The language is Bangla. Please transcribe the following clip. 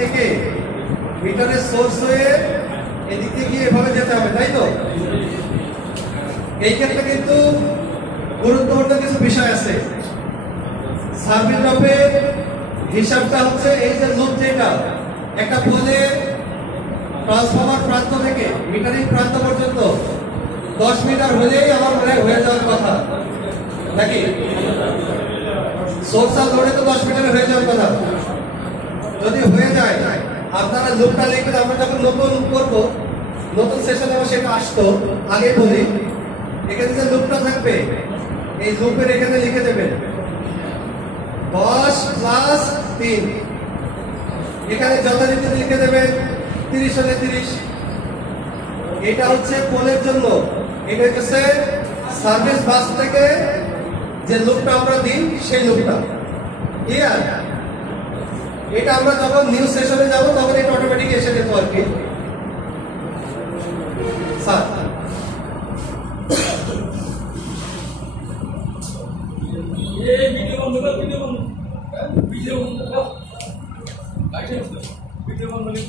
থেকে মিটারের সোর্স হয়ে এদিকে গিয়ে এভাবে যেতে হবে, তাই তো? এই ক্ষেত্রে কিন্তু গুরুত্বপূর্ণ কিছু বিষয় আছে। সার্কিট ড্রপের হিসাবটা হচ্ছে এই যে লুপ, যেটা একটা পোলে ট্রান্সফরমার প্রান্ত থেকে মিটারিং প্রান্ত পর্যন্ত 10 মিটার হলেই আমার মনে হয়ে যাওয়ার কথা, নাকি? সোর্স আর লোডে তো 10 মিটারে হয়ে যাওয়ার কথা। যদি হয়ে যায়, আপনারা লুপটা লিখবেন। আমরা যখন নতুন করবো, নতুন সেশনে সেটা আসতো, আগে বলি, এখানে যে লুপটা থাকবে, এই লুপের এখানে লিখে দেবেন 10 প্লাস 3। এখানে যথারীতি লিখে দেবেন 30 হলে 30। এটা হচ্ছে পোলের জন্য। এটা হচ্ছে সার্ভিস বাস থেকে যে লুপটা আমরা দিই, সেই লুপটা। ক্লিয়ার? এটা আমরা যখন নিউ সেশনে যাব তখন এটা অটোমেটিক এসে যেত আর কি। স্যার এই ভিডিও বন্ধ কর, ভিডিও বন্ধ কর, ভিডিও বন্ধ কর।